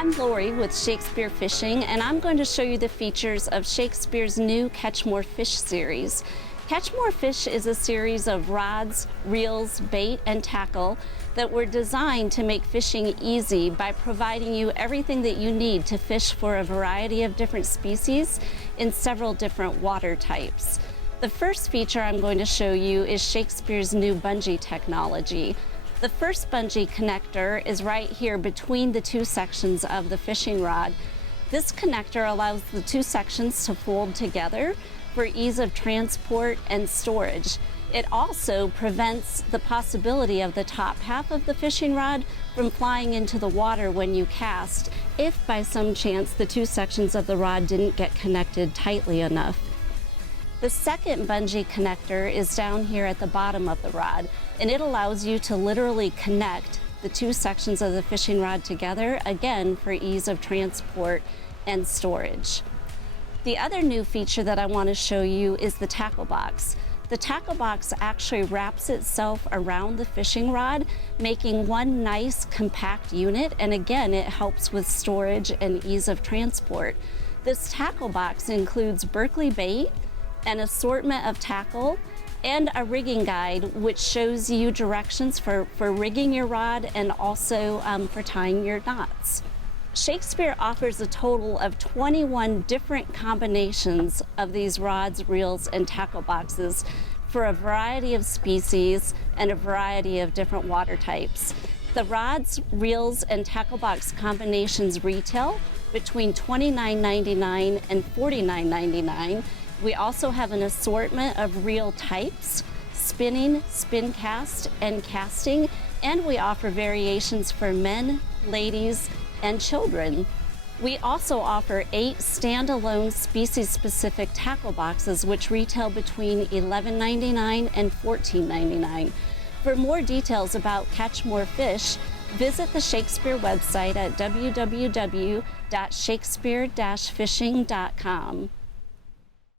I'm Lori with Shakespeare Fishing, and I'm going to show you the features of Shakespeare's new Catch More Fish series. Catch More Fish is a series of rods, reels, bait, and tackle that were designed to make fishing easy by providing you everything that you need to fish for a variety of different species in several different water types. The first feature I'm going to show you is Shakespeare's new bungee technology. The first bungee connector is right here between the two sections of the fishing rod. This connector allows the two sections to fold together for ease of transport and storage. It also prevents the possibility of the top half of the fishing rod from flying into the water when you cast, if by some chance the two sections of the rod didn't get connected tightly enough. The second bungee connector is down here at the bottom of the rod, and it allows you to literally connect the two sections of the fishing rod together, again for ease of transport and storage. The other new feature that I want to show you is the tackle box. The tackle box actually wraps itself around the fishing rod, making one nice compact unit, and again it helps with storage and ease of transport. This tackle box includes Berkley bait, an assortment of tackle, and a rigging guide which shows you directions for rigging your rod and also for tying your knots. Shakespeare offers a total of 21 different combinations of these rods, reels, and tackle boxes for a variety of species and a variety of different water types. The rods, reels, and tackle box combinations retail between $29.99 and $49.99. We also have an assortment of reel types, spinning, spin cast, and casting, and we offer variations for men, ladies, and children. We also offer 8 standalone species-specific tackle boxes which retail between $11.99 and $14.99. For more details about Catch More Fish, visit the Shakespeare website at www.shakespeare-fishing.com.